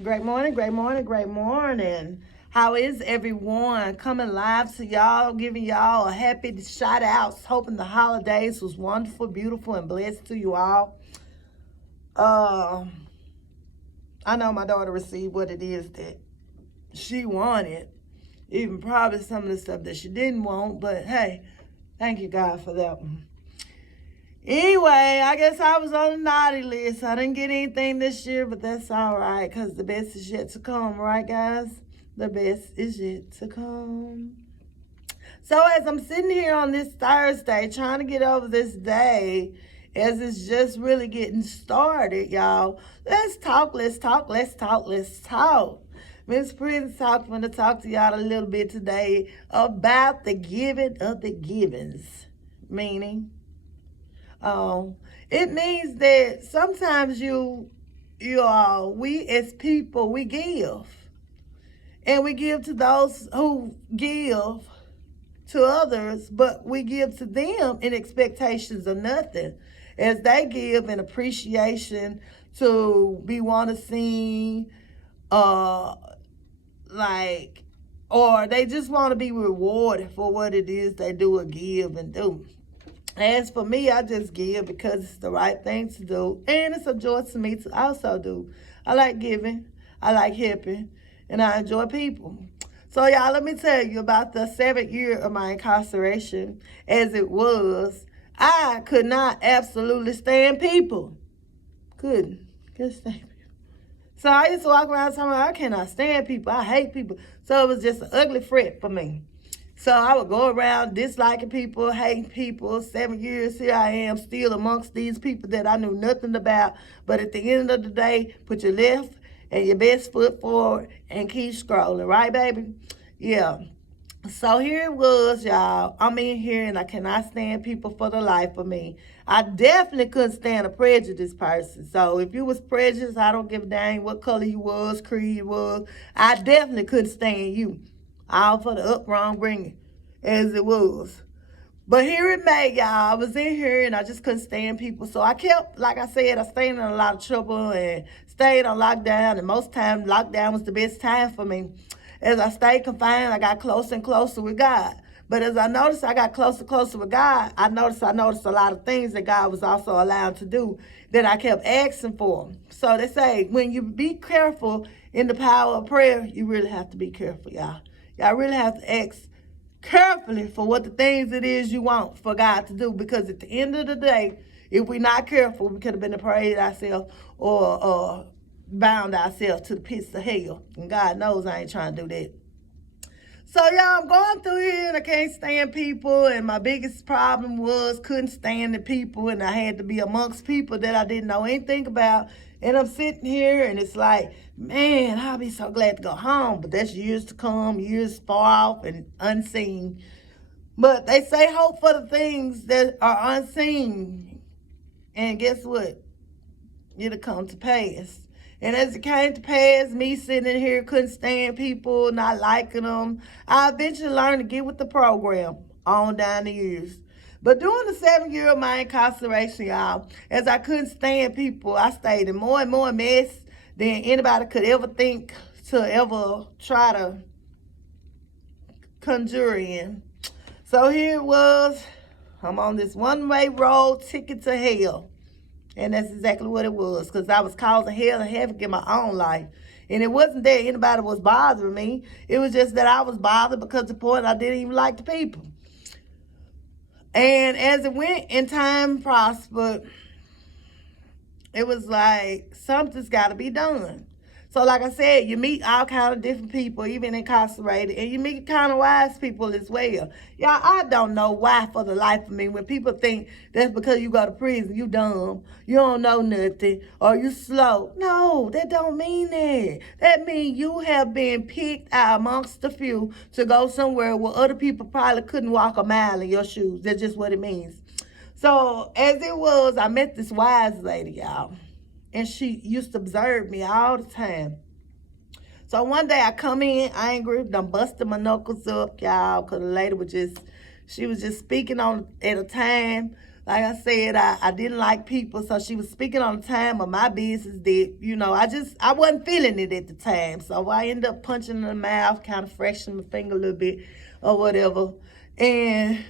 Great morning, great morning, great morning. How is everyone? Coming live to y'all, giving y'all a happy shout outs, hoping the holidays was wonderful, beautiful, and blessed to you all. Uh, I know my daughter received what it is that she wanted, even probably some of the stuff that she didn't want, but hey, thank you, God, for that one. Anyway, I guess I was on the naughty list. I didn't get anything this year, but that's all right because the best is yet to come, right, guys? The best is yet to come. So, as I'm sitting here on this Thursday trying to get over this day, as it's just really getting started, y'all, let's talk, let's talk, let's talk, let's talk. Miss Prince talk going to talk to y'all a little bit today about the giving of the givens, meaning it means that sometimes we as people, we give. And we give to those who give to others, but we give to them in expectations of nothing. As they give in appreciation to be want to see, uh, like, or they just want to be rewarded for what it is they do or give and do. As for me, I just give because it's the right thing to do. And it's a joy to me to also do. I like giving, I like helping, and I enjoy people. So, y'all, let me tell you about the 7th year of my incarceration. As it was, I could not absolutely stand people. Couldn't stand people. So I used to walk around telling me, I cannot stand people. I hate people. So it was just an ugly fret for me. So I would go around disliking people, hating people. 7 years, here I am still amongst these people that I knew nothing about. But at the end of the day, put your left and your best foot forward and keep scrolling, right, baby? Yeah. So here it was, y'all. I'm in here and I cannot stand people for the life of me. I definitely couldn't stand a prejudiced person. So if you was prejudiced, I don't give a dang what color you was, creed you was. I definitely couldn't stand you. All for the up wrong bringing, as it was. But here it may, y'all. I was in here and I just couldn't stand people. So I kept, like I said, I stayed in a lot of trouble and stayed on lockdown. And most times, lockdown was the best time for me. As I stayed confined, I got closer and closer with God. But as I noticed I got closer and closer with God, I noticed a lot of things that God was also allowed to do that I kept asking for. So they say, when you be careful in the power of prayer, you really have to be careful, y'all. Y'all really have to ask carefully for what the things it is you want for God to do. Because at the end of the day, if we're not careful, we could have been afraid ourselves or bound ourselves to the pits of hell. And God knows I ain't trying to do that. So y'all, I'm going through here and I can't stand people. And my biggest problem was couldn't stand the people. And I had to be amongst people that I didn't know anything about. And I'm sitting here and it's like, man, I'll be so glad to go home. But that's years to come, years far off and unseen. But they say hope for the things that are unseen. And guess what? It'll come to pass. And as it came to pass, me sitting here couldn't stand people, not liking them, I eventually learned to get with the program on down the years. But during the 7 year of my incarceration, y'all, as I couldn't stand people, I stayed in more and more mess than anybody could ever think to ever try to conjure in. So here it was. I'm on this one-way road ticket to hell. And that's exactly what it was, because I was causing hell and havoc in my own life. And it wasn't that anybody was bothering me. It was just that I was bothered because the point I didn't even like the people. And as it went and time prospered, it was like something's got to be done. So like I said, you meet all kind of different people, even incarcerated, and you meet kind of wise people as well. Y'all, I don't know why for the life of me when people think that's because you go to prison, you dumb, you don't know nothing, or you slow. No, that don't mean that. That means you have been picked out amongst the few to go somewhere where other people probably couldn't walk a mile in your shoes. That's just what it means. So as it was, I met this wise lady, y'all. And she used to observe me all the time. So one day I come in angry, done busted my knuckles up, y'all, because the lady was just, she was just speaking on at a time Like I said, I didn't like people, so she was speaking on the time of my business that, I wasn't feeling it at the time. So I ended up punching in the mouth, kind of fracturing my finger a little bit or whatever. And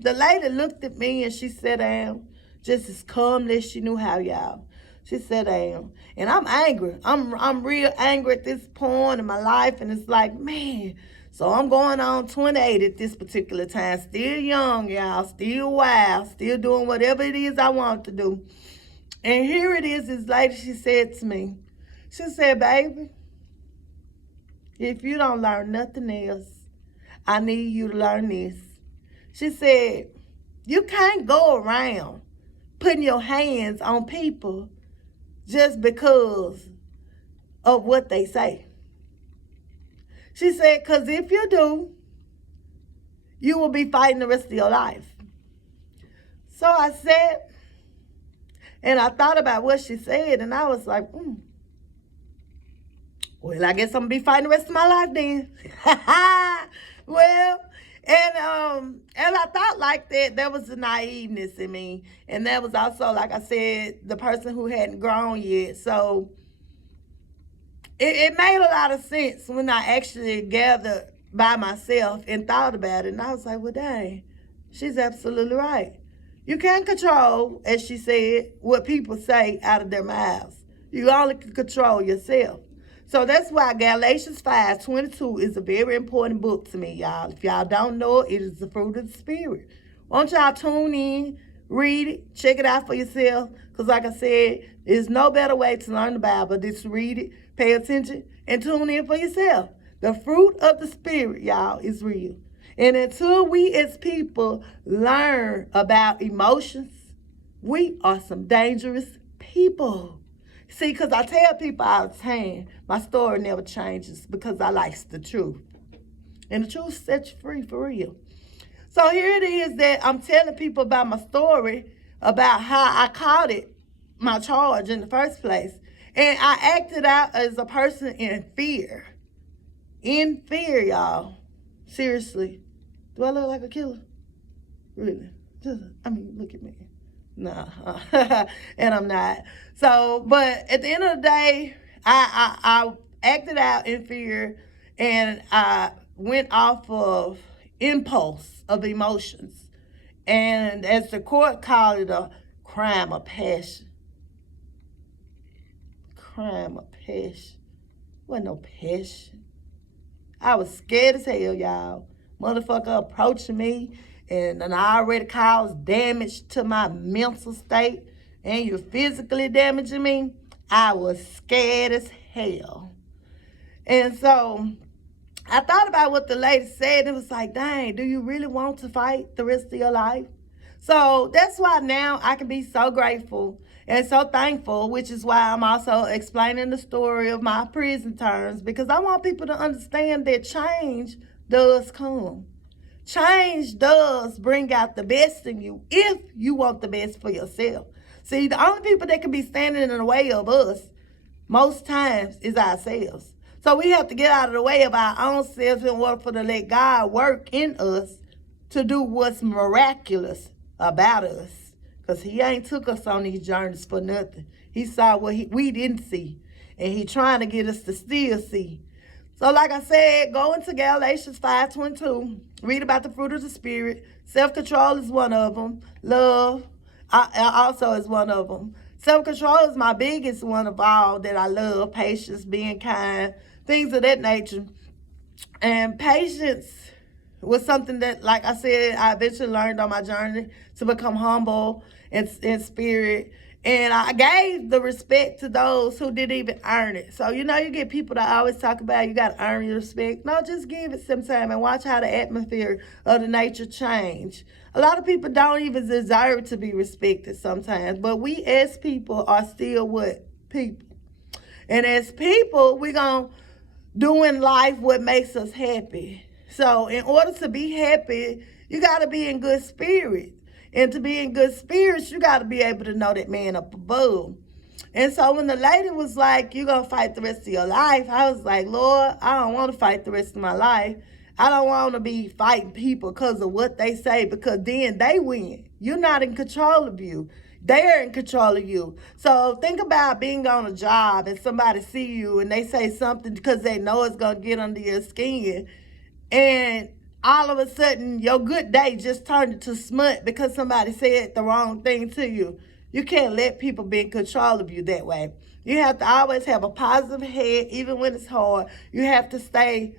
the lady looked at me and she sat down, just as calmly as she knew how, y'all. She sat down. And I'm angry. I'm real angry at this point in my life, and it's like, man. So I'm going on 28 at this particular time. Still young, y'all. Still wild. Still doing whatever it is I want to do. And here it is, this lady, she said to me, she said, baby, if you don't learn nothing else, I need you to learn this. She said, you can't go around putting your hands on people just because of what they say. She said, because if you do, you will be fighting the rest of your life. So I said, and I thought about what she said, and I was like, well, I guess I'm going to be fighting the rest of my life then. Well, and I thought like that, there was a naiveness in me. And that was also, like I said, the person who hadn't grown yet. So it made a lot of sense when I actually gathered by myself and thought about it. And I was like, well, dang, she's absolutely right. You can't control, as she said, what people say out of their mouths. You only can control yourself. So that's why Galatians 5:22 is a very important book to me, y'all. If y'all don't know it, it is the fruit of the Spirit. Won't y'all tune in, read it, check it out for yourself? Because like I said, there's no better way to learn the Bible than to read it, pay attention, and tune in for yourself. The fruit of the Spirit, y'all, is real. And until we as people learn about emotions, we are some dangerous people. See, because I tell people all the time, my story never changes because I like the truth. And the truth sets you free for real. So here it is that I'm telling people about my story, about how I caught it, my charge in the first place. And I acted out as a person in fear. In fear, y'all. Seriously. Do I look like a killer? Really? Look at me. Nah. And I'm not. So, but at the end of the day, I acted out in fear, and I went off of impulse of emotions. And as the court called it, a crime of passion. Crime of passion. Wasn't no passion. I was scared as hell, y'all. Motherfucker approaching me, and I already caused damage to my mental state, and you're physically damaging me. I was scared as hell. And so I thought about what the lady said. It was like, dang, do you really want to fight the rest of your life? So that's why now I can be so grateful and so thankful, which is why I'm also explaining the story of my prison terms, because I want people to understand that change does come. Change does bring out the best in you if you want the best for yourself. See, the only people that can be standing in the way of us most times is ourselves. So we have to get out of the way of our own selves in order for to let God work in us to do what's miraculous about us. Because he ain't took us on these journeys for nothing. He saw what we didn't see. And he trying to get us to still see. So like I said, go into Galatians 5:22. Read about the fruit of the Spirit. Self-control is one of them. Love also is one of them. Self-control is my biggest one of all that I love. Patience, being kind, things of that nature. And patience was something that, like I said, I eventually learned on my journey to become humble in spirit. And I gave the respect to those who didn't even earn it. So, you get people that always talk about you got to earn your respect. No, just give it some time and watch how the atmosphere of the nature change. A lot of people don't even deserve to be respected sometimes. But we as people are still what? People. And as people, we're going to do in life what makes us happy. So in order to be happy, you got to be in good spirit. And to be in good spirits, you got to be able to know that man up above. And so when the lady was like, you're going to fight the rest of your life, I was like, Lord, I don't want to fight the rest of my life. I don't want to be fighting people because of what they say, because then they win. You're not in control of you. They're in control of you. So think about being on a job and somebody see you and they say something because they know it's going to get under your skin. And all of a sudden, your good day just turned into smut because somebody said the wrong thing to you. You can't let people be in control of you that way. You have to always have a positive head, even when it's hard. You have to stay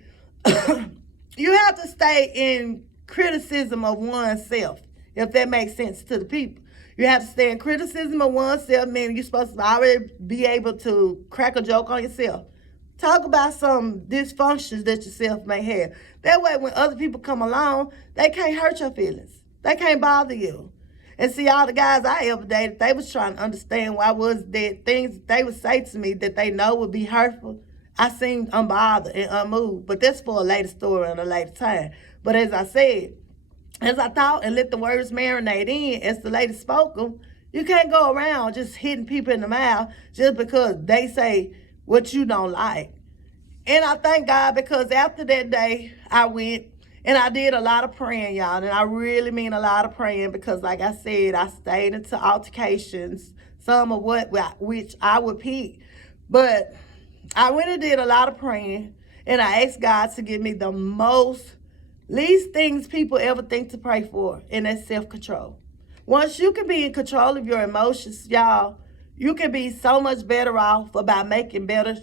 in criticism of oneself, if that makes sense to the people. You have to stay in criticism of oneself, meaning you're supposed to already be able to crack a joke on yourself. Talk about some dysfunctions that yourself may have. That way, when other people come along, they can't hurt your feelings. They can't bother you. And see, all the guys I ever dated, they was trying to understand why was there things that they would say to me that they know would be hurtful. I seemed unbothered and unmoved. But that's for a later story and a later time. But as I said, as I thought and let the words marinate in, as the lady spoke them, you can't go around just hitting people in the mouth just because they say what you don't like. And I thank God, because after that day, I went and I did a lot of praying, y'all. And I really mean a lot of praying, because like I said, I stayed into altercations, some of which I would pick. But I went and did a lot of praying, and I asked God to give me the least things people ever think to pray for, and that's self-control. Once you can be in control of your emotions, y'all, you can be so much better off about making better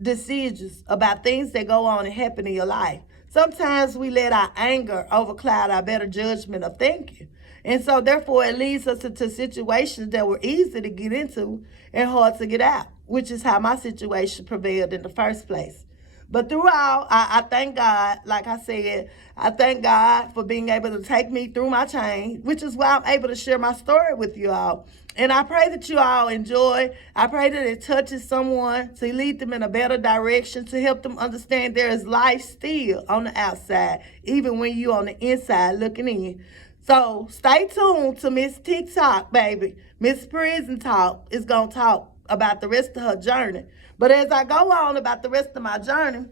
decisions about things that go on and happen in your life. Sometimes we let our anger overcloud our better judgment of thinking. And so therefore it leads us into situations that were easy to get into and hard to get out, which is how my situation prevailed in the first place. But throughout, I thank God, like I said, I thank God for being able to take me through my change, which is why I'm able to share my story with you all. And I pray that you all enjoy. I pray that it touches someone to lead them in a better direction, to help them understand there is life still on the outside, even when you're on the inside looking in. So stay tuned to Miss TikTok, baby. Miss Prison Talk is going to talk about the rest of her journey. But as I go on about the rest of my journey,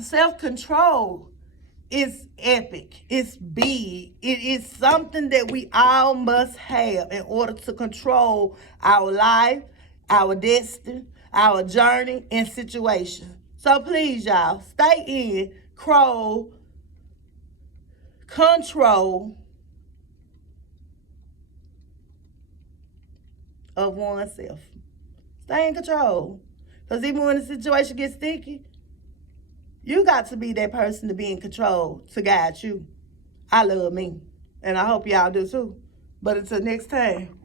self-control is epic. It's big. It is something that we all must have in order to control our life, our destiny, our journey, and situations. So please, y'all, stay in control of oneself. Stay in control. Because even when the situation gets sticky, you got to be that person to be in control to guide you. I love me. And I hope y'all do too. But until next time.